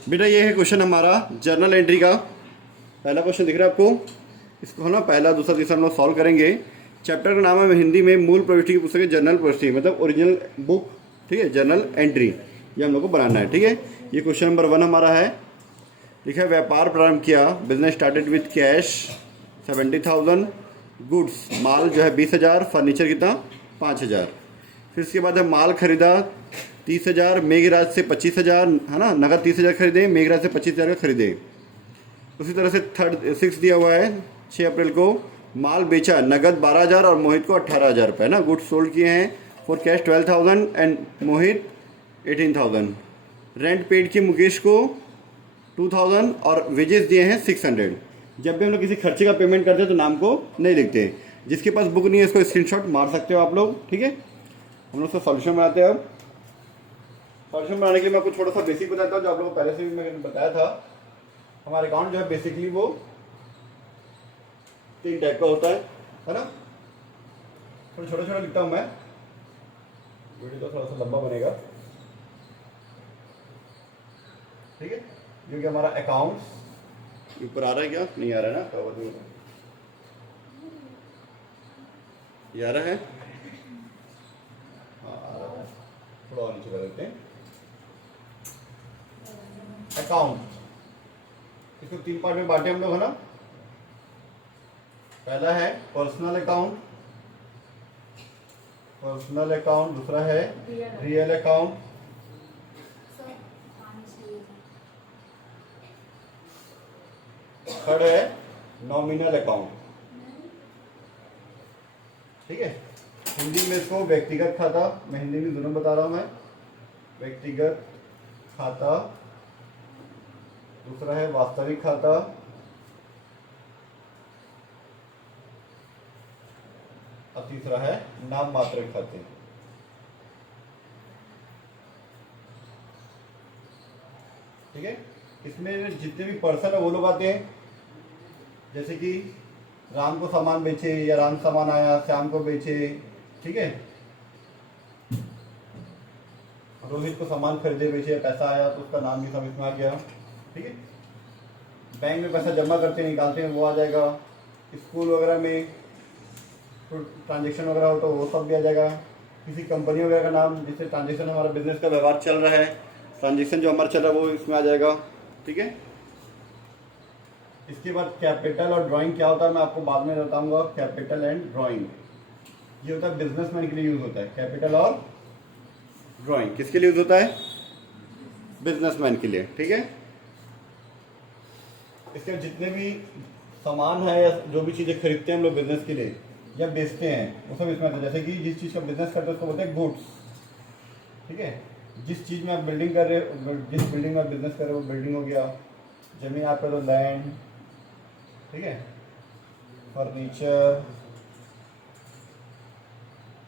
बेटा ये है क्वेश्चन हमारा जर्नल एंट्री का। पहला क्वेश्चन दिख रहा है आपको, इसको है ना पहला दूसरा तीसरा हम लोग सॉल्व करेंगे। चैप्टर का नाम है हिंदी में मूल प्रविष्टि की पुस्तक है जर्नल प्रविष्टि, मतलब ओरिजिनल बुक, ठीक है, जर्नल एंट्री ये हम लोग को बनाना है, ठीक है। ये क्वेश्चन नंबर 1 हमारा है। लिखा है व्यापार प्रारंभ किया, business started with cash 70,000, goods माल जो है 20,000, फर्नीचर कितना 5,000। फिर इसके बाद है माल खरीदा 30,000, मेघराज से 25,000, है ना, नगद 30,000 खरीदे, मेघराज से 25,000 का खरीदे। उसी तरह से 6 दिया हुआ है 6 अप्रैल को माल बेचा नगद 12,000 और मोहित को 18,000 रुपये, ना, गुड्स सोल्ड किए हैं for cash 12,000 and Mohit 18,000। Rent paid की मुकेश को 2,000 और वेजेस दिए हैं 600। जब भी हम लोग किसी खर्चे का पेमेंट करते हैं तो नाम को नहीं लिखते। जिसके पास बुक नहीं है इसको स्क्रीनशॉट मार सकते हो आप लोग, ठीक है। हम लोग उसका सॉल्यूशन बनाते हैं। अब सॉल्यूशन बनाने के लिए मैं आपको थोड़ा सा बेसिक बताता हूँ, जो आप लोगों को पहले से भी मैंने बताया था। हमारा अकाउंट जो है बेसिकली वो 3 टाइप का होता है ना। थोड़ा छोटा छोटा लिखता हूँ मैं, वीडियो तो थोड़ा सा लंबा बनेगा, ठीक है। क्योंकि हमारा अकाउंट ऊपर आ रहा है, क्या नहीं आ रहा है ना, कवर नहीं ये आ रहा है, हाँ आ रहा है, थोड़ा और नीचे कर देते हैं। अकाउंट इसको 3 पार्ट में बांटे हम लोग, है ना। पहला है पर्सनल अकाउंट, दूसरा है रियल अकाउंट, थर्ड है नॉमिनल अकाउंट, ठीक है। हिंदी में इसको व्यक्तिगत खाता, मैं हिंदी में दोनों बता रहा हूं मैं, व्यक्तिगत खाता, दूसरा है वास्तविक खाता, और तीसरा है नाम मात्र खाते। ठीक है। इसमें जितने भी पर्सन है वो लोग आते हैं, जैसे कि राम को सामान बेचे या राम सामान आया, श्याम को बेचे, ठीक है। रोहित को सामान खरीदे बेचे, पैसा आया तो उसका नाम भी सब इसमें आ गया, ठीक है। बैंक में पैसा जमा करते निकालते हैं वो आ जाएगा। स्कूल वगैरह में ट्रांजेक्शन वगैरह हो तो वो सब भी आ जाएगा। किसी कंपनी वगैरह का नाम, जिससे ट्रांजेक्शन हमारा बिजनेस का व्यवहार चल रहा है, ट्रांजेक्शन जो हमारा चल रहा है वो इसमें आ जाएगा, ठीक है। इसके बाद कैपिटल और ड्राइंग क्या होता है मैं आपको बाद में बताऊंगा। कैपिटल एंड ड्राइंग ये होता है बिजनेसमैन के लिए यूज होता है। कैपिटल और ड्राइंग किसके लिए यूज होता है? बिजनेसमैन के लिए, ठीक है। इसके जितने भी सामान है या जो भी चीज़ें खरीदते हैं हम लोग बिजनेस के लिए या बेचते हैं वो सब इसमें आता है। जैसे कि जिस चीज़ का बिजनेस करते हैं उसको बोलते हैं गुड्स, ठीक है। जिस चीज़ में आप बिल्डिंग कर रहे हो, जिस बिल्डिंग में आप बिजनेस कर रहे हो वो बिल्डिंग हो गया। जमीन आपका तो लैंड, ठीक है। फर्नीचर,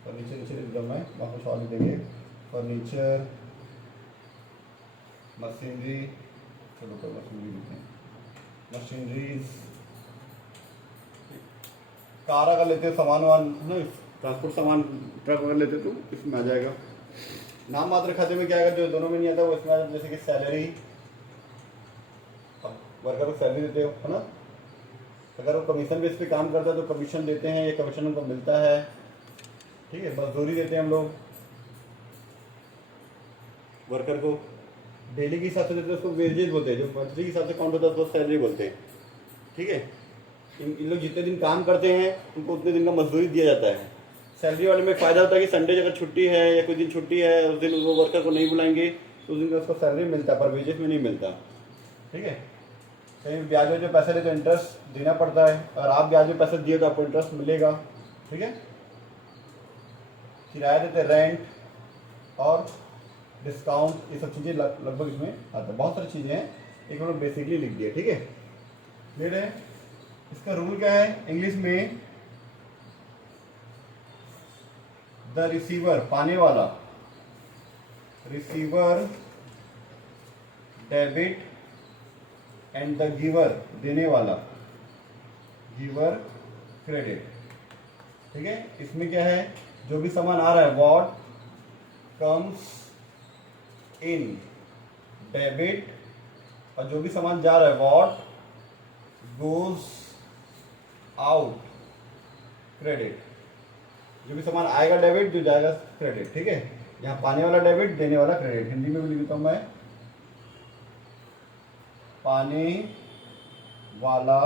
फर्नीचर नीचे लिख दूँ मैं, वहाँ कुछ और लिख देंगे। फर्नीचर, मशीनरी, चलो कोई मशीनरी लिखते हैं, मशीनरीज, कार अगर लेते हैं सामान वान ना, ट्रांसपोर्ट सामान ट्रक वगैरह लेते तो इसमें आ जाएगा। नाम मात्र खाते में क्या आएगा, जो दोनों में नहीं आता वो इसमें आ जाता। जैसे कि सैलरी, वर्कर को सैलरी देते हो, है ना। अगर वो कमीशन बेस पे काम करता है तो कमीशन देते हैं, ये कमीशन उनको मिलता है, ठीक है। मजदूरी देते हैं हम लोग वर्कर को, डेली के हिसाब से देते हैं उसको वेजेज बोलते हैं, जो मंथली के हिसाब से काउंट होता है उसको सैलरी बोलते हैं, ठीक है। इन लोग जितने दिन काम करते हैं उनको उतने दिन का मजदूरी दिया जाता है। सैलरी वाले में फ़ायदा होता है कि संडे अगर छुट्टी है या कोई दिन छुट्टी है उस दिन वो वर्कर को नहीं बुलाएंगे तो उस दिन का उसको सैलरी मिलता है, पर वेजेस में नहीं मिलता, ठीक है। कहीं ब्याज में जो पैसा लेते तो इंटरेस्ट देना पड़ता है, और आप ब्याज में पैसा दिए तो आपको इंटरेस्ट मिलेगा, ठीक है। किराया देते रेंट और डिस्काउंट, ये सब चीज़ें लगभग इसमें आता है। बहुत सारी चीज़ें हैं, एक हम लोग बेसिकली लिख दिए, ठीक है। क्लियर है। इसका रूल क्या है इंग्लिश में? द रिसीवर पाने वाला, receiver debit and the giver देने वाला, गिवर क्रेडिट, ठीक है। इसमें क्या है, जो भी सामान आ रहा है व्हाट कम्स इन डेबिट और जो भी सामान जा रहा है व्हाट गोज आउट क्रेडिट, जो भी सामान आएगा डेबिट, जो जाएगा क्रेडिट। ठीक है, यहाँ पाने वाला डेबिट, देने वाला क्रेडिट। हिंदी में भी लिखता हूँ मैं, पाने वाला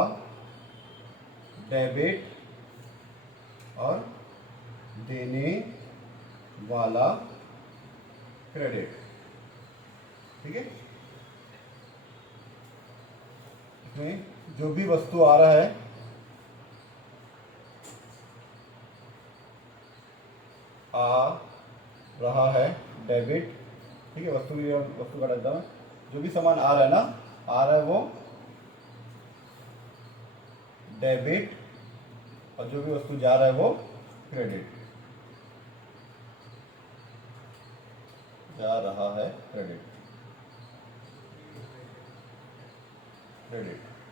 डेबिट और देने वाला क्रेडिट। ठीक है, इसमें जो भी वस्तु आ रहा है डेबिट। ठीक है, वस्तु का डालता हूँ, जो भी सामान आ रहा है ना, आ रहा है वो डेबिट और जो भी वस्तु जा रहा है वो क्रेडिट, जा रहा है क्रेडिट।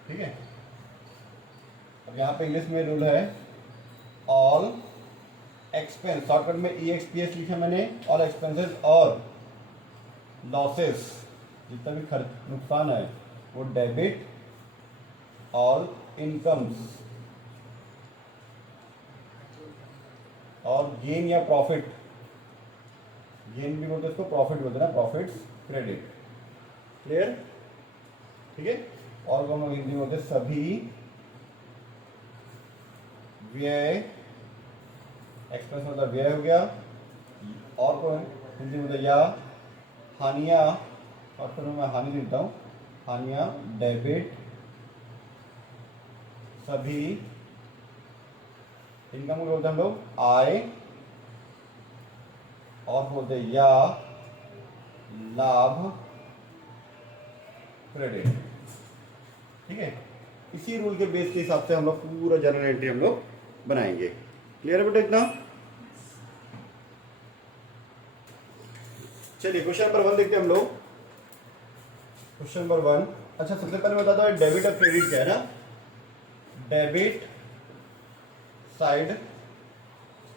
ठीक है, अब यहाँ पे इंग्लिश में रूल है ऑल एक्सपेंस, शॉर्टकट में EXPS लिखा मैंने, ऑल एक्सपेंसेस और लॉसेस, जितना भी खर्च नुकसान है वो डेबिट, ऑल इनकम्स और गेन या प्रॉफिट, गेन भी बोलते हैं इसको, प्रॉफिट बोलते हैं ना, प्रॉफिट्स क्रेडिट। क्लियर? ठीक है, और हम लोग हिंदी में बोलते हैं सभी व्यय, एक्सपेंस मतलब व्यय हो गया, और को हिंदी में या हानियां, और फिर मैं हानि लिखता हूँ, हानियां डेबिट, सभी इनकम को बोलते हैं हम लोग आय, और बोलते हैं या लाभ क्रेडिट। ठीक है, इसी रूल के बेस के हिसाब से हम लोग पूरा जर्नल एंट्री हम लोग बनाएंगे। क्लियर है बेटा इतना? चलिए क्वेश्चन नंबर 1 देखते हैं हम लोग। क्वेश्चन नंबर 1, अच्छा सबसे पहले बताता हूँ डेबिट और क्रेडिट क्या है ना। डेबिट साइड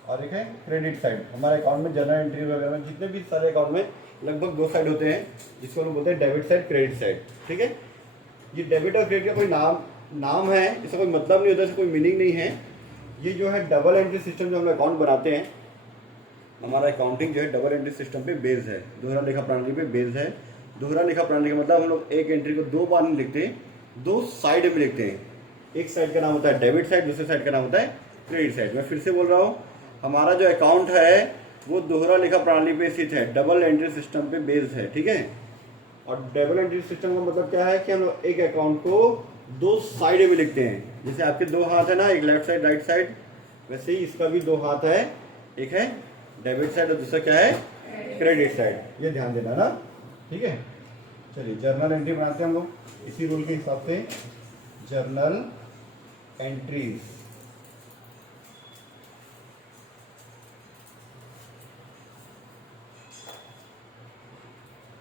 और एक है क्रेडिट साइड। हमारे अकाउंट में जर्नल एंट्री वगैरह में जितने भी सारे अकाउंट में लगभग 2 साइड होते हैं, जिसको हम बोलते हैं डेबिट साइड क्रेडिट साइड। ठीक है, ये डेबिट और क्रेडिट का कोई नाम है, इसका कोई मतलब नहीं होता, इसका कोई मीनिंग नहीं है। ये जो है डबल एंट्री सिस्टम जो हम अकाउंट बनाते हैं, हमारा अकाउंटिंग जो है डबल एंट्री सिस्टम पे बेस्ड है, दोहरा लेखा प्रणाली पे बेस्ड है। दोहरा लेखा प्रणाली का मतलब हम लोग एक एंट्री को 2 बार नहीं लिखते, 2 साइड में लिखते हैं। एक साइड का नाम होता है डेबिट साइड, दूसरे साइड का नाम होता है क्रेडिट साइड। मैं फिर से बोल रहा हूँ, हमारा जो अकाउंट है वो दोहरा लेखा प्रणाली पे स्थित है, डबल एंट्री सिस्टम पे बेस्ड है। ठीक है, और डबल एंट्री सिस्टम का मतलब क्या है कि हम लोग एक अकाउंट को 2 साइड में लिखते हैं। जैसे आपके 2 हाथ है ना, एक लेफ्ट साइड राइट साइड, वैसे ही इसका भी 2 हाथ है, एक है डेबिट साइड और दूसरा क्या है क्रेडिट साइड। ये ध्यान देना ना। ठीक है, चलिए जर्नल एंट्री बनाते हैं हम लोग इसी रूल के हिसाब से। जर्नल एंट्रीज,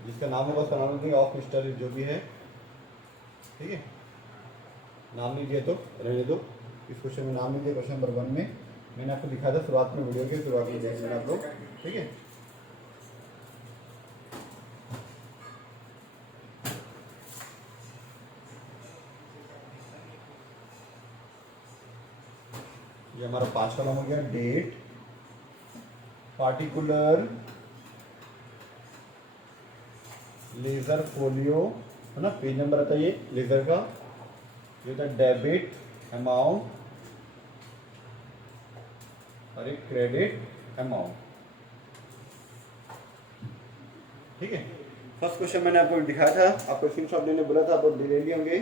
जिसका नाम होगा उसका नाम देंगे, ऑफ मिस्टर जो भी है। ठीक है, नाम नहीं दिया तो रहने दो, इस क्वेश्चन में नाम नहीं दिया। क्वेश्चन नंबर 1 में मैंने आपको दिखाया था शुरुआत में, वीडियो के शुरुआत में देख लेना आप लोग। ठीक है, ये हमारा 5 का नाम हो गया, डेट, पार्टिकुलर, लेजर फोलियो है ना, पेज नंबर आता है ये लेजर का। ये होता है डेबिट अमाउंट और एक क्रेडिट अमाउंट। ठीक है, फर्स्ट क्वेश्चन मैंने आपको दिखाया था, आपको स्क्रीनशॉट लेने बोला था, आप ले लिए होंगे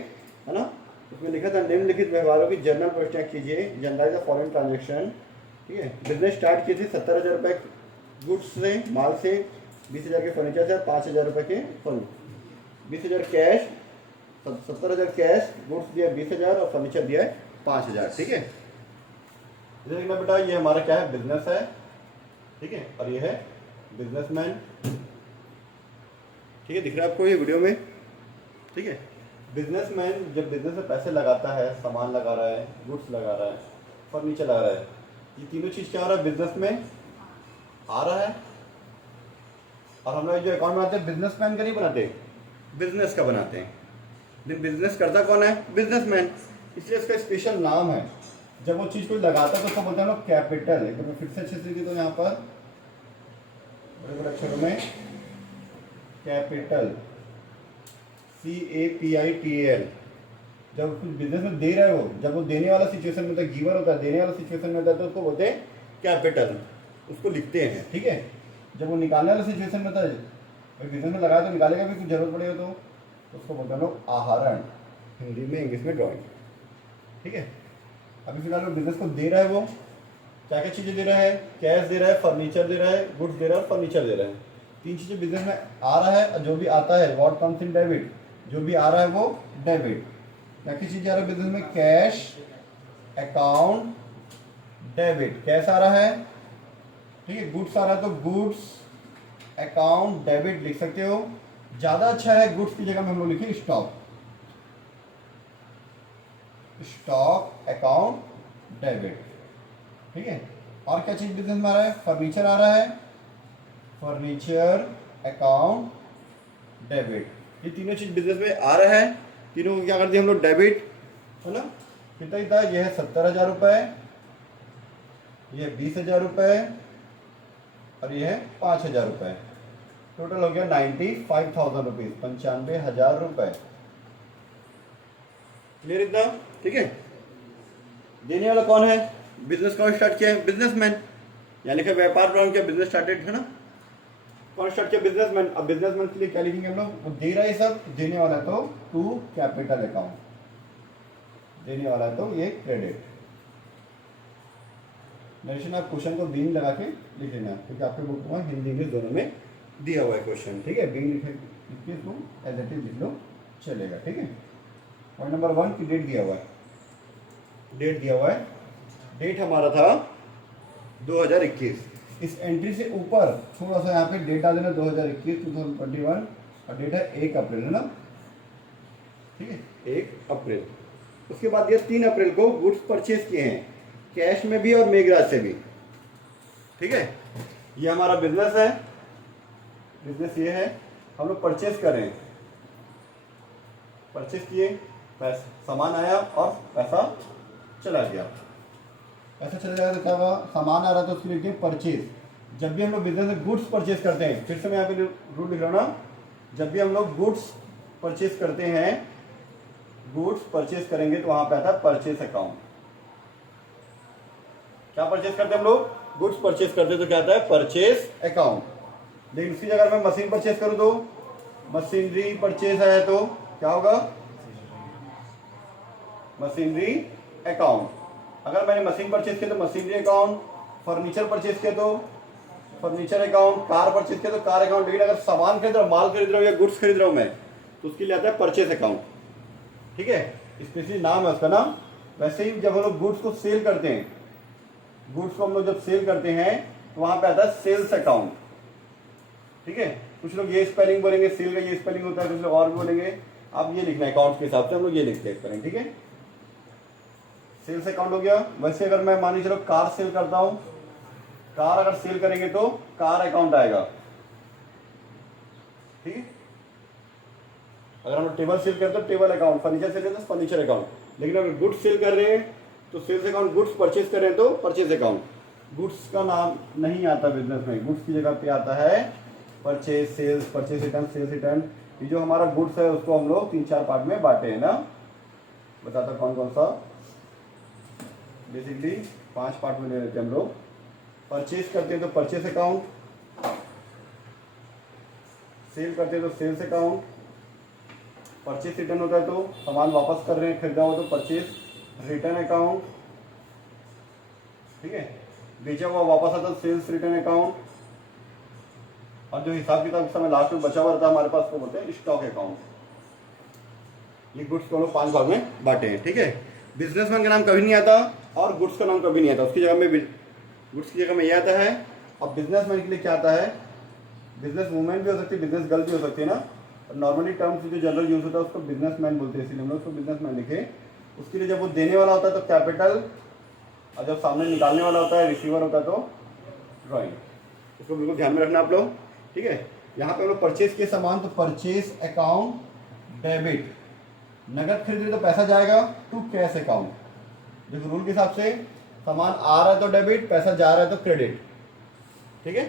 है ना। उसमें लिखा था निम्नलिखित व्यवहारों की जर्नल प्रविष्टियां कीजिए, जनरलाइज द फॉलोइंग ट्रांजेक्शन। ठीक है, बिजनेस स्टार्ट किए थे 70,000 रुपये गुड्स से, माल से, 20,000 के फर्नीचर से, 5,000 रुपये के फल, 20,000 कैश, 70,000 कैश, गुड्स दिया 20,000 और फर्नीचर दिया है 5,000। ठीक है, देखना बेटा ये हमारा क्या है, बिजनेस है। ठीक है, और ये है बिजनेसमैन। ठीक है, दिख रहा है आपको ये वीडियो में। ठीक है, बिजनेसमैन जब बिजनेस में पैसे लगाता है, सामान लगा रहा है, गुड्स लगा रहा है, फर्नीचर लगा रहा है, ये तीनों चीज़ क्या हो रहा है, बिजनेस में आ रहा है। और हम लोग जो अकाउंट बनाते हैं बिजनेसमैन का नहीं बनाते, बिजनेस का बनाते हैं। दिन बिजनेस करता कौन है? बिजनेसमैन, इसलिए इसका स्पेशल नाम है। जब वो चीज़ कोई लगाता है तो उसको बोलते हैं लोग कैपिटल। एक बार मैं फिर से अच्छे से लिखी तो यहाँ पर बड़े बड़े अक्षरों में कैपिटल, CAPITAL। जब कुछ बिजनेस में दे रहा है वो, जब वो देने वाला सिचुएशन में होता है, गिवर होता है, देने वाला सिचुएशन में होता है तो उसको बोलते हैं कैपिटल, उसको लिखते हैं, ठीक है। जब वो निकालने वाला सिचुएशन में होता है, भाई बिजनेस में लगाया तो निकालेगा भी, कुछ जरूरत पड़ेगा तो उसको बोलते हैं लोग आहरण, हिंदी में, इंग्लिश में ड्राइंग, ठीक है। अभी फिलहाल वो बिजनेस को दे रहा है, वो क्या क्या चीज़ें दे रहा है? कैश दे रहा है, फर्नीचर दे रहा है, गुड्स दे रहा है और फर्नीचर दे रहा है। तीन चीज़ें बिजनेस में आ रहा है, और जो भी आता है व्हाट कम्स इन डेबिट, जो भी आ रहा है वो डेबिट। क्या क्या चीज़ें आ रहा है बिजनेस में? Cash, account, debit. कैश आ रहा है, ठीक है। गुड्स आ रहा है तो गुड्स, अकाउंट, डेबिट लिख सकते हो। ज़्यादा अच्छा है गुड्स की जगह में हम लोग लिखे स्टॉक, स्टॉक, अकाउंट, डेबिट, ठीक है। और क्या चीज बिजनेस में आ रहा है? फर्नीचर आ रहा है, फर्नीचर, अकाउंट, डेबिट। ये तीनों चीज बिजनेस में आ रहा है। तीनों को क्या कर दिया हम लोग? डेबिट, है ना। कितना ही था? ये है 70,000 रुपये, ये 20,000 रुपये और ये है 5,000 रुपये। टोटल हो गया 95,000 रुपीज, 95,000 रुपये। क्लियर इतना? ठीक है। देने वाला कौन है? बिजनेस कौन स्टार्ट किया है? बिजनेसमैन, यानी कि व्यापार प्रारंभ किया, बिजनेस स्टार्टेड, है ना। कौन स्टार्ट किया? बिजनेसमैन। अब बिजनेसमैन के लिए क्या लिखेंगे हम लोग? वो दे रहा है सब, देने वाला है तो टू कैपिटल अकाउंट, देने वाला है तो ये क्रेडिट। नरेशन आप क्वेश्चन को बीइंग लगा के लिख लेना, क्योंकि आपके बुक में हिंदी इंग्लिश दोनों में दिया हुआ है क्वेश्चन, ठीक है। बीइंग लिख के इसको एज इट इज लिख लो, चलेगा, ठीक है। पॉइंट नंबर 1 की डेट दिया हुआ है, डेट दिया हुआ है। डेट हमारा था 2021। इस एंट्री से ऊपर थोड़ा सा यहाँ पे डेट डाल देना, 2021 और डेट है 1 अप्रैल, है ना, ठीक है, 1 अप्रैल। उसके बाद ये 3 अप्रैल को गुड्स परचेज किए हैं, कैश में भी और मेघराज से भी, ठीक है। ये हमारा बिजनेस है, बिजनेस ये है, हम लोग परचेज कर रहे हैं, परचेज किए, पैसा सामान आया और पैसा चला गया। पैसा चला जाएगा तो क्या होगा? सामान आ रहा था तो उसके लिए परचेज। जब भी हम लोग बिजनेस में गुड्स परचेज करते हैं, फिर से मैं यहाँ पे रूल लिख रहा हूँ ना, जब भी हम लोग गुड्स परचेज करते हैं, गुड्स परचेज करेंगे तो वहां पे आता है परचेज अकाउंट। क्या परचेज करते हैं हम लोग? गुड्स परचेज करते हैं तो क्या आता है? Purchase account. लेकिन उसी जगह मैं मशीन परचेज करूँ तो, मशीनरी परचेज है तो क्या होगा? Machinery account. अगर मैंने मशीन परचेज किया तो मशीनरी अकाउंट, फर्नीचर परचेज किया तो फर्नीचर अकाउंट, कार परचेज किया तो कार अकाउंट। लेकिन अगर सामान खरीद रहा हूँ, माल खरीद रहा हूँ या गुड्स खरीद रहा हूँ मैं, तो उसके लिए आता है परचेज अकाउंट, ठीक है। स्पेशली नाम है उसका नाम। वैसे ही जब हम लोग गुड्स को सेल करते हैं, गुड्स को हम लोग जब सेल करते हैं तो वहां पे आता है सेल्स अकाउंट, ठीक है। कुछ लोग ये स्पेलिंग बोलेंगे, सेल का ये स्पेलिंग होता है, कुछ लोग और भी बोलेंगे। आप ये लिखना है अकाउंट के हिसाब से, हम लोग ये लिखते हैं स्पेलिंग, ठीक है। सेल्स अकाउंट हो गया। वैसे अगर मैं मान लीजिए चलो कार सेल करता हूं, कार अगर सेल करेंगे तो कार अकाउंट आएगा, ठीक है। अगर हम लोग टेबल सेल करते हैं तो टेबल अकाउंट, फर्नीचर सेल करते हैं तो फर्नीचर अकाउंट। लेकिन अगर गुड्स सेल कर रहे हैं तो सेल्स अकाउंट, गुड्स परचेज कर रहे हैं तो परचेज अकाउंट। गुड्स का नाम नहीं आता बिजनेस में, गुड्स की जगह पे आता है purchase, sales, purchase return, sales return. ये जो हमारा गुड्स है उसको हम लोग 3-4 पार्ट में बांटे हैं ना, बताता कौन कौन सा। बेसिकली 5 पार्ट में ले लेते हैं हम लोग। परचेज करते हैं तो परचेज अकाउंट, सेल करते हैं तो सेल्स अकाउंट, परचेज रिटर्न होता है तो सामान वापस कर रहे हैं, खरीदा हुआ तो परचेज रिटर्न अकाउंट, ठीक है। बेचा हुआ वापस आता है सेल्स रिटर्न अकाउंट, और जो हिसाब किताब समय लास्ट में बचा हुआ रहता है हमारे पास को बोलते हैं स्टॉक अकाउंट। ये गुड्स को हम लोग 5 भाग में बांटे हैं, ठीक है। बिजनेसमैन का नाम कभी नहीं आता और गुड्स का नाम कभी नहीं आता, उसकी जगह में गुड्स की जगह में ये आता है। अब बिजनेसमैन के लिए क्या आता है? बिजनेस वूमेन भी हो सकती है, बिजनेस गर्ल भी हो सकती है ना। नॉर्मली टर्म्स जो जनरल यूज होता है उसको बिजनेसमैन बोलते हैं, इसलिए हम लोग उसको बिजनेसमैन लिखे। उसके लिए जब वो देने वाला होता है तो कैपिटल, और जब सामने निकालने वाला होता है, रिसीवर होता है तो ड्राइंग। इसको बिल्कुल ध्यान में रखना आप लोग, ठीक है। यहाँ पे हम लोग परचेज के सामान तो परचेज अकाउंट डेबिट, नगद खरीद रहे तो पैसा जाएगा टू कैश अकाउंट। देखो रूल के हिसाब से सामान आ रहा है तो डेबिट, पैसा जा रहा है तो क्रेडिट। ठीक है,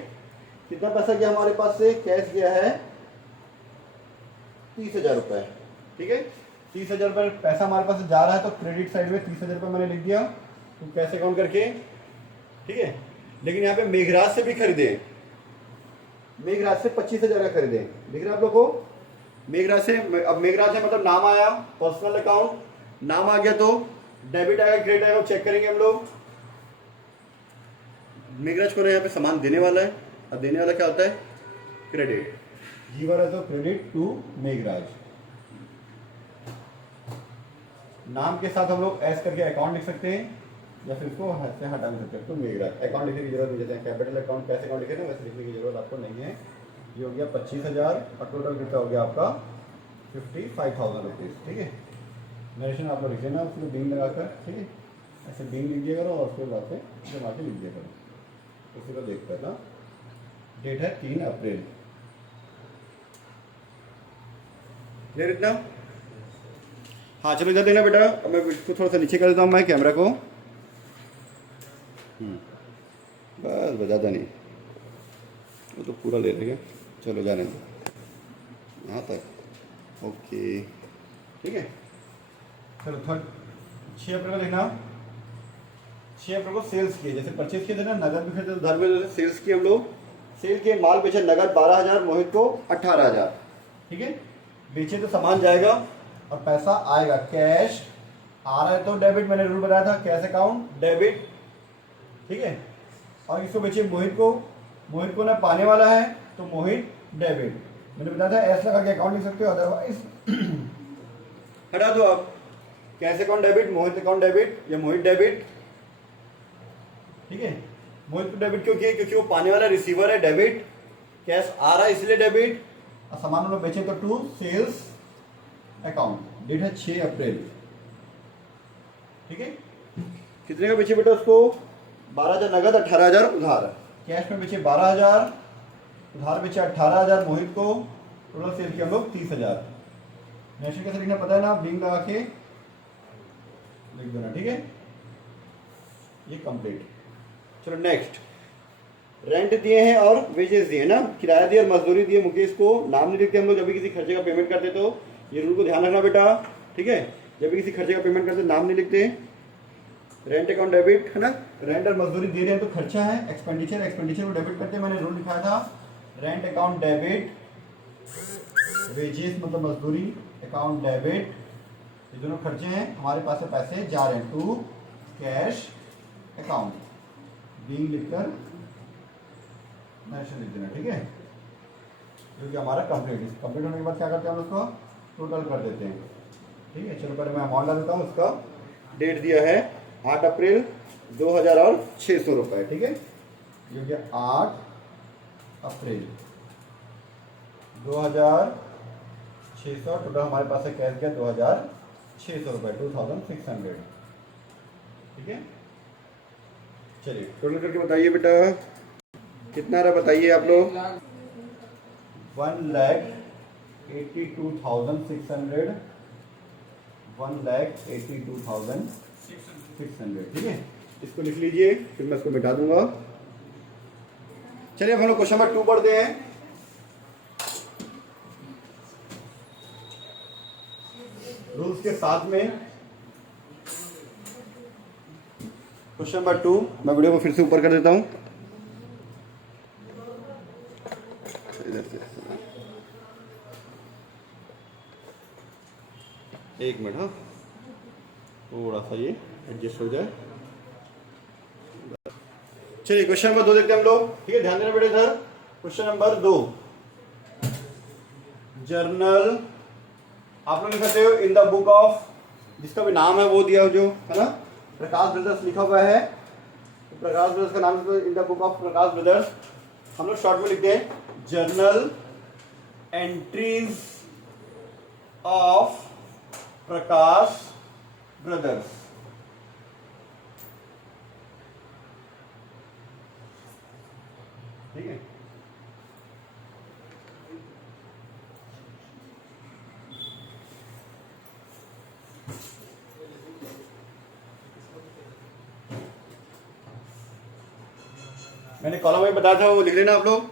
कितना पैसा गया हमारे पास से? कैश गया है 30,000 रुपए। ठीक है, 30,000 रुपये पैसा हमारे पास से जा रहा है तो क्रेडिट साइड में 30,000 रुपये मैंने लिख दिया तो कैश अकाउंट करके। ठीक है, लेकिन यहाँ पे मेघराज से भी खरीदे, मेघराज से 25,000 का खरीदे। दिख रहा है आप लोग को? मेघराज से, अब मेघराज है मतलब नाम आया, पर्सनल अकाउंट, नाम आ गया तो डेबिट आएगा क्रेडिट आएगा, चेक करेंगे हम लोग। मेघराज को यहाँ पे सामान देने वाला है और देने वाला क्या होता है? क्रेडिट। जीवर है तो क्रेडिट टू मेघराज। नाम के साथ हम लोग एस करके अकाउंट लिख सकते हैं या फिर इसको से हटा भी सकते हैं। तो मेघराज अकाउंट लिखने की जरूरत नहीं है, कैपिटल अकाउंट कैसे अकाउंट लिखे ना वैसे लिखने की जरूरत आपको नहीं है। ये हो गया 25,000 और टोटल कितना हो गया आपका? 55,000 रुपीज़। ठीक है, नरेशन आप लोग लिख लेना उसको बिल लगाकर। ठीक है, ऐसे बिल लिख दिया करो और उसके बाद से जमा के लिख दिया करो। उसी को देख कर ना, डेट है 3 अप्रैल। क्लियर इतना? हाँ चलो इधर देना बेटा। अब मैं इसको थोड़ा सा नीचे कर देता हूँ मैं कैमरा को। बस ज़्यादा नहीं, वो तो पूरा ले लेंगे। चलो जाने दो यहाँ तक। ओके ठीक है, चलो थर्ड 6 अप्रैल को देखना। 6 अप्रैल को सेल्स किए, जैसे परचेज किए थे ना, नगद भी खरीदे उधार में, जैसे सेल्स किए हम लोग। सेल किए, माल बेचे नगद 12,000, मोहित को 18,000। ठीक है, बेचे तो सामान जाएगा और पैसा आएगा। कैश आ रहा है तो डेबिट, मैंने रूल बताया था, कैश अकाउंट डेबिट। ठीक है, और इसको बेचे मोहित को ना पाने वाला है तो मोहित डेबिट। मैंने बताया था ऐसा लगा के अकाउंट लिख सकते हो, अदरवाइज हटा दो आप। कैश अकाउंट डेबिट, मोहित अकाउंट डेबिट या मोहित डेबिट। ठीक है, मोहित को डेबिट क्यों किया? क्योंकि वो पाने वाला रिसीवर है, डेबिट। कैश आ रहा है इसलिए डेबिट, और सामान हम लोग बेचे तो टू सेल्स अकाउंट। डेट है 6 अप्रैल। ठीक है, कितने का बेचे बेटा उसको? 12,000 नगद, 18,000 उधार। कैश में बेचे 12,000, उधार बेचे 18,000 मोहित को, टोटल सेल किया हम लोग 30,000। नेक्स्ट कैसे लिखना पता है ना, बिंग लगा के लिख देना। ठीक है, ये कंप्लीट। चलो नेक्स्ट, रेंट दिए हैं और वेजेस दिए ना, किराया दिया और मजदूरी दिए। मुकेश को नाम नहीं लिखते हम लोग जब भी किसी खर्चे का पेमेंट करते तो, ये रूल को ध्यान रखना बेटा। ठीक है, जब भी किसी खर्चे का पेमेंट करते नाम नहीं लिखते। रेंट अकाउंट डेबिट है ना, रेंट और मजदूरी दे रहे हैं तो खर्चा है। एक्सपेंडिचर को डेबिट करते हैं, मैंने रूल लिखा था। रेंट अकाउंट डेबिट, वेजेस मतलब मजदूरी अकाउंट डेबिट, ये दोनों खर्चे हैं। हमारे पास से पैसे जा रहे हैं टू कैश अकाउंट। बीइंग लिखकर मेंशन लिख देना। ठीक है, जो कि हमारा कंप्लीट होने के बाद क्या करते हैं हम उसको टोटल कर देते हैं। ठीक है, चलो पहले मैं अमाउंट डाल देता हूँ। उसका डेट दिया है 8 अप्रैल 2000 और 600 रुपये। ठीक है, ये हो गया 8 अप्रैल 2600। टोटल हमारे पास से कैश गया 2,600 रुपये, 2,600। ठीक है, चलिए टोटल करके बताइए बेटा कितना रहा, बताइए आप लोग। 1,82,600, 1,82,600। ठीक है, इसको लिख लीजिए, फिर मैं इसको मिटा दूंगा। चलिए अब हम लोग क्वेश्चन नंबर 2 पढ़ते हैं। रूल्स के साथ में क्वेश्चन नंबर 2, मैं वीडियो को फिर से ऊपर कर देता हूं। एक मिनट, हाँ थोड़ा सा ये एडजस्ट हो जाए। चलिए क्वेश्चन नंबर 2 देखते हैं हम लोग। ठीक है, ध्यान देना बेटे इधर। क्वेश्चन नंबर 2, जर्नल आप लोग लिख सकते हो इन द बुक ऑफ, जिसका भी नाम है वो दिया हो जो है ना, प्रकाश ब्रदर्स लिखा हुआ है तो प्रकाश ब्रदर्स का नाम in the book of Prakash brothers. हम लोग शॉर्ट में लिखते हैं journal entries of Prakash brothers. ठीक है, मैंने कॉलम में बताया था वो लिख लेना आप लोग,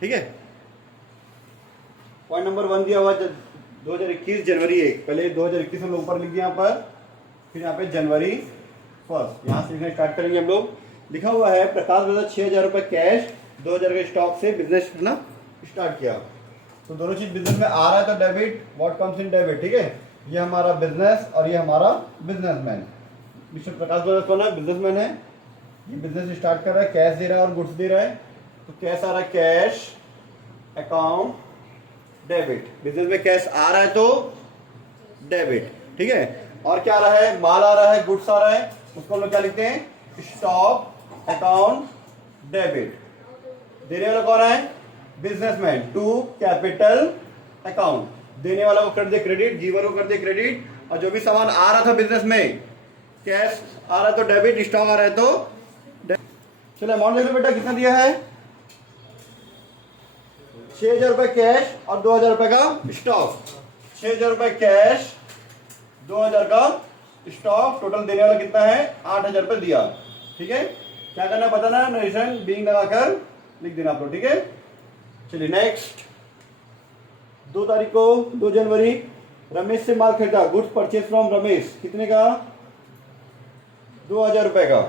ठीक है। पॉइंट नंबर 1 दिया हुआ 2021 जनवरी 1, पहले 2021 हम लोग ऊपर लिख दिया यहाँ पर, फिर यहाँ पे जनवरी 1, यहाँ से लिखना स्टार्ट करेंगे हम लोग। लिखा हुआ है प्रकाश ब्रदर 6,000 रुपये कैश 2,000 के स्टॉक से बिजनेस ना स्टार्ट किया। तो दोनों चीज बिजनेस में आ रहा है तो debit, what comes in debit, ठीक है। ये हमारा बिजनेस और ये हमारा बिजनेसमैन। मिस्टर प्रकाश ब्रदर्स कौन है? बिजनेसमैन है। ये बिजनेस स्टार्ट कर रहा है, कैश दे रहा है और गुड्स दे रहा है, तो कैश आ रहा है कैश अकाउंट डेबिट। बिजनेस में कैश आ रहा है तो डेबिट, ठीक है। और क्या आ रहा है? माल आ रहा है, गुड्स आ रहा है, उसको हम लोग क्या लिखते हैं? Stock account debit. देने वाला कौन है? बिजनेसमैन। टू कैपिटल अकाउंट, देने वाला को कर दे क्रेडिट, गिवर को कर दे क्रेडिट, और जो भी सामान आ रहा था बिजनेस में, कैश आ रहा है तो डेबिट, स्टॉक आ रहा है तो डेबिट। चलो अमाउंट देख लो बेटा, कितना दिया है? 6,000 रुपए कैश और 2,000 रुपए का स्टॉक। 6,000 रुपए कैश, 2,000 का स्टॉक, टोटल देने वाला कितना है? 8,000 रुपए दिया, ठीक है। क्या करना है बताना, नरेशन बीइंग लगाकर लिख देना आप लोग, ठीक है। चलिए नेक्स्ट, 2 तारीख को 2 जनवरी रमेश से माल खरीदा, गुड्स परचेज फ्रॉम रमेश, कितने का? 2,000 रुपए का,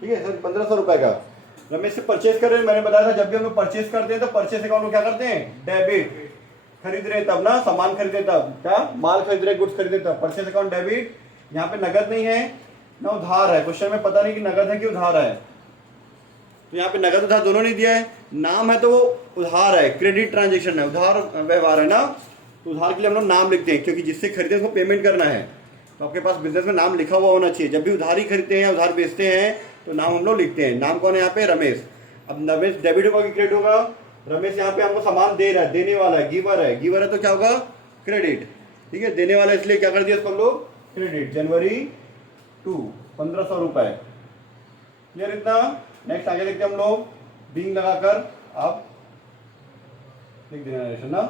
ठीक है सर, 1,500 रुपए का रमेश से परचेज कर रहे हैं। मैंने बताया था जब भी हम लोग परचेज करते हैं तो परचेज अकाउंट में क्या करते हैं? डेबिट। खरीद रहे तब ना, सामान खरीदे तब, क्या माल खरीद रहे, गुड्स खरीदे तब, परचेज अकाउंट डेबिट। यहाँ पे नगद नहीं है ना उधार है, क्वेश्चन में पता नहीं कि नगद है कि उधार है, तो यहाँ पे नगद उधार दोनों नहीं दिया है। नाम है तो वो उधार है, क्रेडिट ट्रांजेक्शन है, उधार व्यवहार है ना, तो उधार के लिए हम लोग नाम लिखते हैं, क्योंकि जिससे खरीदे उसको पेमेंट करना है, तो आपके पास बिजनेस में नाम लिखा हुआ होना चाहिए। जब भी उधारी खरीदते हैं या उधार बेचते हैं तो नाम हम लोग लिखते हैं। नाम कौन है यहाँ पे? रमेश। अब रमेश डेबिट होगा कि क्रेडिट होगा? रमेश यहाँ पे हमको सामान दे रहा है, देने वाला है, गिवर है, गिवर है तो क्या होगा? क्रेडिट, ठीक है। देने वाला इसलिए क्या कर दिया इसको हम लोग? क्रेडिट। जनवरी 2, 1,500 रुपए, क्लियर इतना। नेक्स्ट आगे देखते हैं हम लोग, बीइंग लगाकर आप लिख देना ना।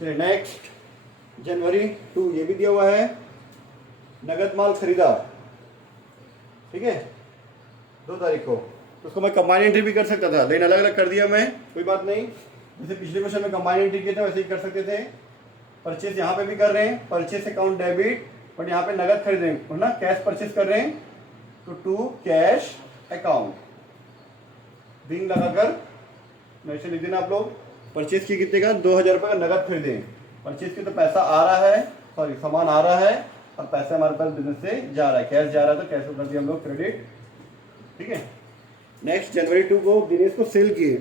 चलिए नेक्स्ट, जनवरी 2, ये भी दिया हुआ है, नगद माल खरीदा, ठीक है, 2 तारीख को। तो उसको मैं कंबाइन एंट्री भी कर सकता था, लेकिन अलग अलग कर दिया मैं, कोई बात नहीं। जैसे पिछले क्वेश्चन में कंबाइन एंट्री किए थे वैसे ही कर सकते थे। परचेज यहाँ पे भी कर रहे हैं, परचेज अकाउंट डेबिट, बट यहाँ पे नगद खरीद रहे हैं ना, कैश परचेज कर रहे हैं, तो टू कैश अकाउंट, बीइंग लगाकर ऐसे लिख देना आप लोग। परचेज की कितने का? 2,000 रुपये का नगद खरीदे। परचेज की तो पैसा आ रहा है, सॉरी सामान आ रहा है और पैसा हमारे पास बिजनेस से जा रहा है, कैश जा रहा है तो कैश को कर दिया हम लोग क्रेडिट, ठीक है। नेक्स्ट जनवरी 2 को दिनेश को सेल किए।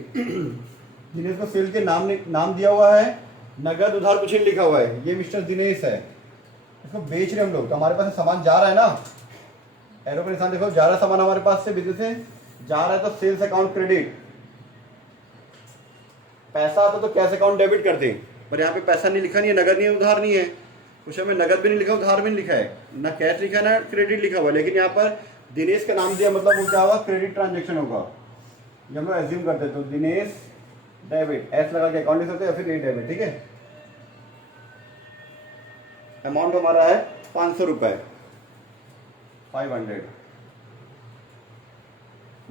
दिनेश को सेल के नाम दिया हुआ है, नगद उधार कुछ नहीं लिखा हुआ है, ये मिस्टर दिनेश है, इसको बेच रहे हम लोग, तो हमारे पास सामान जा रहा है ना, एरो का निशान देखो, जा रहा है सामान हमारे पास से, बिजनेस से जा रहा है तो सेल्स अकाउंट क्रेडिट। पैसा आता तो कैश अकाउंट डेबिट करते, पर यहाँ पे पैसा नहीं लिखा, नहीं है, नगद नहीं है, उधार नहीं है, कुछ में नगद भी नहीं लिखा, उधार भी नहीं लिखा है, ना कैश लिखा है ना क्रेडिट लिखा हुआ, लेकिन यहाँ पर दिनेश का नाम दिया, मतलब वो क्या होगा? क्रेडिट ट्रांजेक्शन होगा, ये हम लोग एज्यूम करते हैं। तो दिनेश डेबिट, एस लगा के अकाउंट लिख सकते हैं या फिर ए डेबिट, ठीक है। अमाउंट हमारा है 500 रुपए, 500।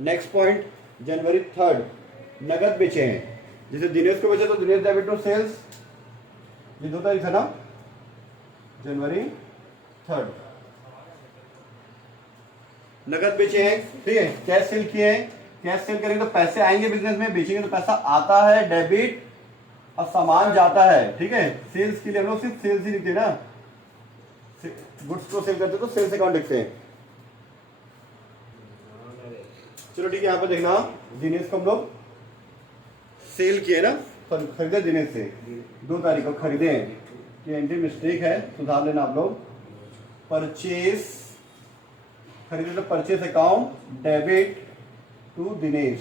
नेक्स्ट पॉइंट, जनवरी 3, नगद बेचे हैं, जैसे दिनेश को बेचे तो दिनेश डेबिट टू सेल्स, ये 2 तारीख है ना, जनवरी 3 नगद बेचे हैं, ठीक है। कैश सेल किए हैं, कैश सेल करेंगे तो पैसे आएंगे बिजनेस में, बेचेंगे तो पैसा आता है डेबिट और सामान जाता है, ठीक है। सेल्स के लिए हम लोग सिर्फ सेल्स ही लिखते हैं ना, गुड्स को सेल करते तो सेल्स अकाउंट लिखते हैं। चलो ठीक है, यहाँ पे देखना, दिनेश को हम लोग सेल किए ना, खरीदे दिनेश से, 2 तारीख को खरीदे हैं, ये एंट्री मिस्टेक है, सुधार लेना आप लोग। परचेज खरीदे तो purchase account debit to Dinesh,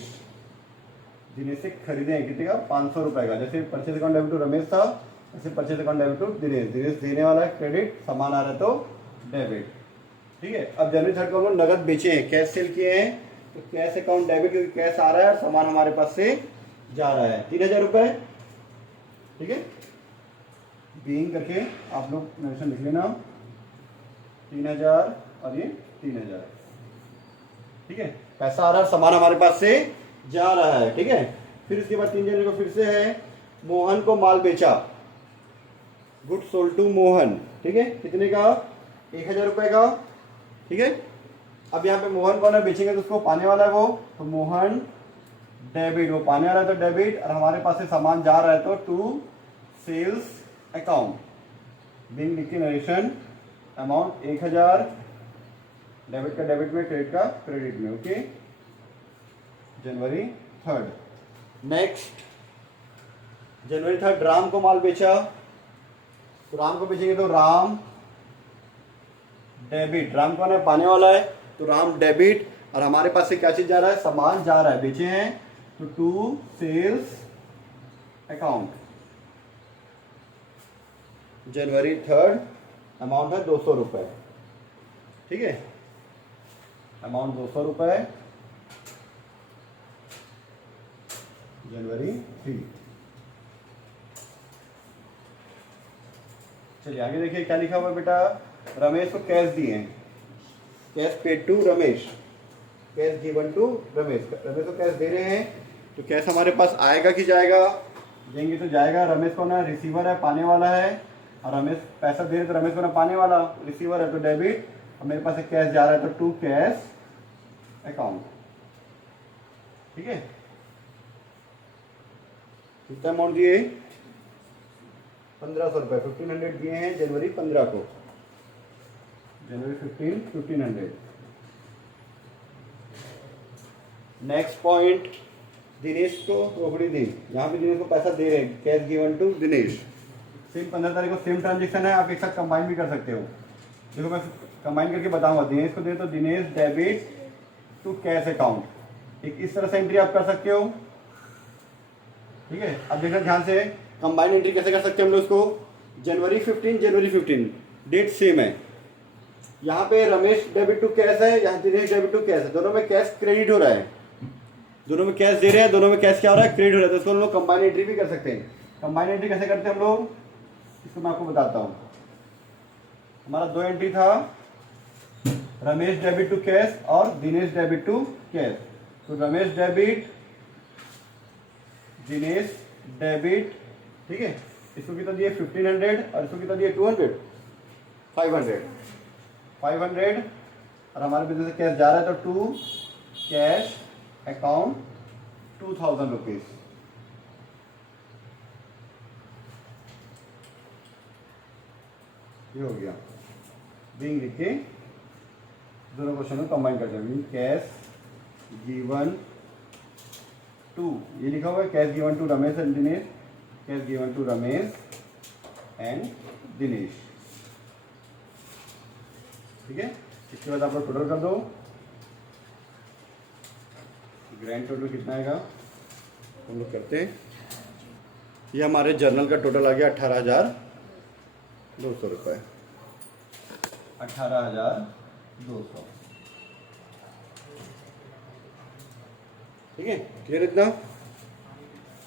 Dinesh से खरीदे हैं कितने का? 500 रुपए का। जैसे purchase account debit to Ramesh था, ऐसे purchase account debit to Dinesh, Dinesh देने वाला है क्रेडिट, सामान आ रहा है तो डेबिट, ठीक है। अब जनवरी 3 को हम लोग नगद बेचे हैं, कैश सेल किए हैं, तो कैश अकाउंट डेबिट, क्योंकि कैश आ रहा है, सामान हमारे पास से जा रहा है, 3,000 रुपए, ठीक है। बीइंग करके आप लोग नरेशन लिख लेना, 3,000 और ये 3000। ठीक है, पैसा आ रहा है, सामान हमारे पास से जा रहा है। ठीक है, फिर इसके बाद 3 जनवरी को फिर से है, मोहन को माल बेचा, गुड सोल्ड टू मोहन। ठीक है, कितने का? 1000 रुपए का। ठीक है, अब यहाँ पे मोहन कौन है? बेचेंगे तो उसको पाने वाला है वो, तो मोहन डेबिट, वो पाने वाला है तो डेबिट, और हमारे पास से सामान जा रहा है तो टू सेल्स अकाउंट, बिंग लिख के नरेशन, अमाउंट 1000, डेबिट का डेबिट में, क्रेडिट का क्रेडिट में। ओके, जनवरी 3rd। नेक्स्ट, जनवरी 3rd राम को माल बेचा, तो राम को बेचेंगे तो राम डेबिट, राम कौन है? पाने वाला है, तो राम डेबिट, और हमारे पास से क्या चीज जा रहा है? सामान जा रहा है, बेचे हैं, तो टू सेल्स अकाउंट, जनवरी 3rd, अमाउंट है 200 रुपए। ठीक है, अमाउंट 200 रुपए, जनवरी 3। चलिए आगे देखिए क्या लिखा हुआ है बेटा। रमेश को कैश दिए हैं, cash paid to Ramesh, cash given to Ramesh, Ramesh को कैश दे रहे हैं, तो कैश हमारे पास आएगा कि जाएगा? देंगे तो जाएगा। रमेश को ना रिसीवर है, पाने वाला है, और रमेश पैसा दे रहे तो रमेश को ना पाने वाला, रिसीवर है तो डेबिट, और मेरे पास कैश जा रहा है तो टू कैश अकाउंट। ठीक है, कितना अमाउंट दिए? 1500 रुपए, 1500 दिए हैं जनवरी 15 को, जनवरी 1500। नेक्स्ट पॉइंट, दिनेश को रोकड़ी दी, यहाँ पे दिनेश को पैसा दे रहे हैं, cash given to Dinesh, same 15 तारीख को सेम ट्रांजेक्शन है, आप एक साथ कंबाइन भी कर सकते हो। देखो मैं कंबाइन करके बताऊंगा, दिनेश को दे तो Dinesh debit to cash account, एक इस तरह से एंट्री आप कर सकते हो। ठीक है, अब देखना ध्यान से, कंबाइन एंट्री कैसे कर सकते हैं हम लोग इसको? जनवरी 15 डेट सेम है, यहाँ पे रमेश डेबिट टू कैश है, यहाँ दिनेश डेबिट टू कैश है, दोनों में कैश क्रेडिट हो रहा है, दोनों में कैश दे रहे हैं, दोनों में कैश क्या हो रहा है? क्रेडिट हो रहा है, तो इसको हम लोग कंबाइन एंट्री भी कर सकते हैं। कंबाइन एंट्री कैसे करते हैं हम लोग, इसको मैं आपको बताता हूँ। हमारा 2 एंट्री था, रमेश डेबिट टू कैश और दिनेश डेबिट टू कैश, तो रमेश डेबिट, दिनेश डेबिट। ठीक है, इसको कितना दिए? 1500, और इसको कितना दिए? 200, 500, और हमारे बिजनेस से कैश जा रहा है तो टू कैश अकाउंट 2000 रुपीज। ये हो गया, बिंग लिख के दोनों क्वेश्चन को कंबाइन करते हैं, कैश गिवन टू, ये लिखा हुआ है cash given to Ramesh and Dinesh, cash given to Ramesh and Dinesh. ठीक है, इसके बाद आप लोग टोटल कर दो, ग्रैंड टोटल कितना आएगा हम लोग करते हैं। ये हमारे जर्नल का टोटल आ गया 18,200 रुपये, 18,200। ठीक है, क्लियर इतना?